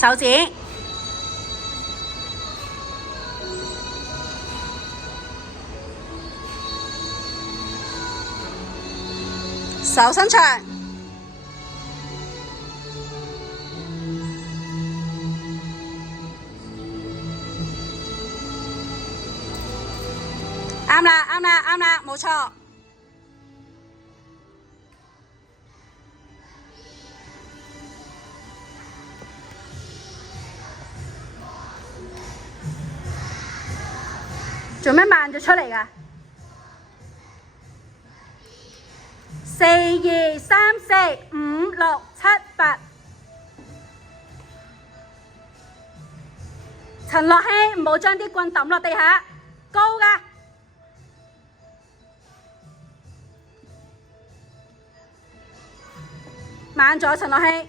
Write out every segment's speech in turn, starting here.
手指、手伸長、啱啦，啱啦，啱啦，冇錯。做咩慢咗出嚟㗎？4、2、3、4、5、6、7、8。陳樂希，唔好將啲棍抌落地下，高㗎。慢咗，陳樂希。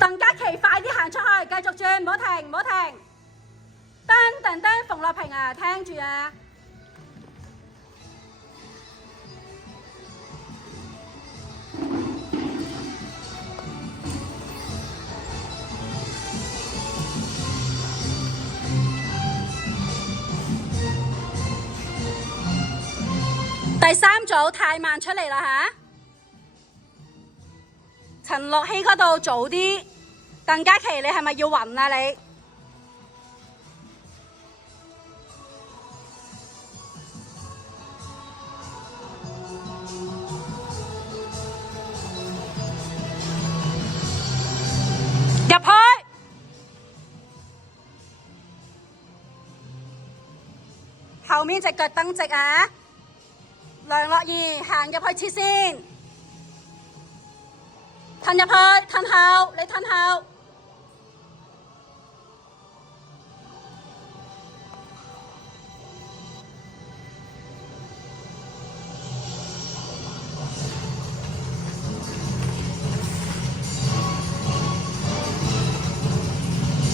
鄧嘉琪，快啲行出去，繼續轉，唔好停，唔好停。噔，馮樂平啊，聽住啊。第三組太慢出嚟啦吓。陳樂希嗰度早啲。鄧嘉琪，你係咪要暈啊你？入去。後面隻腳蹬直啊！梁樂怡行入去切先，褪入去，褪後，你褪後。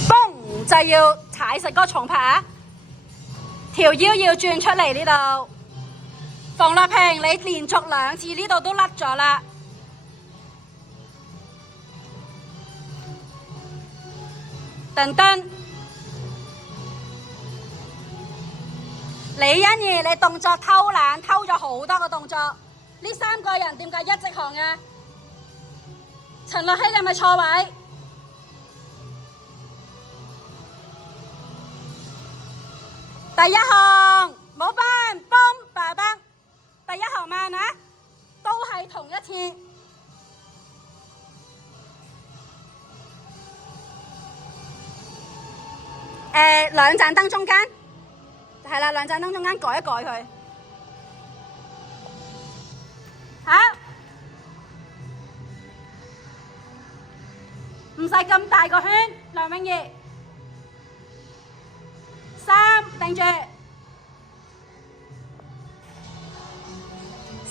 嘣，就要踩實嗰個重拍啊！條腰要轉出嚟呢度。馮樂平，你連續2次呢度都甩咗啦。噔，李欣怡，你動作偷懶，偷咗好多個動作。呢3個人點解一直行啊？陳樂希，你係咪錯位？第一行冇班，嘣爸爸。第一行慢啊，都係同一次。兩盞燈中間，係啦，兩盞燈中間改一改佢。好，唔使咁大個圈，梁詠儀。3，定住。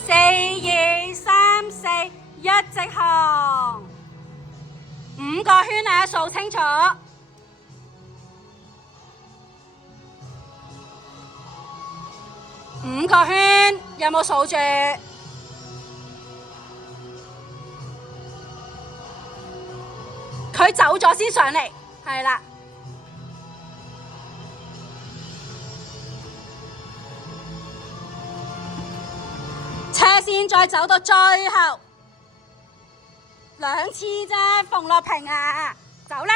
4、2、3、4，一直行，5個圈啊，數清楚。5個圈有冇數住？佢走咗先上嚟，係啦。斜線再走到最後2次啫，馮樂平啊，走啦，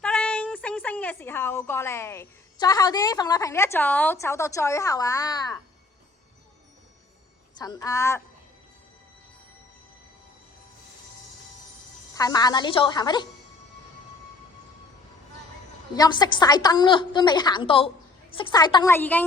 得令星星嘅時候過嚟，再後啲，馮樂平呢一組走到最後啊，陳壓太慢啦，呢組行快啲，而家熄晒燈啦，都未行到，熄晒燈啦已經。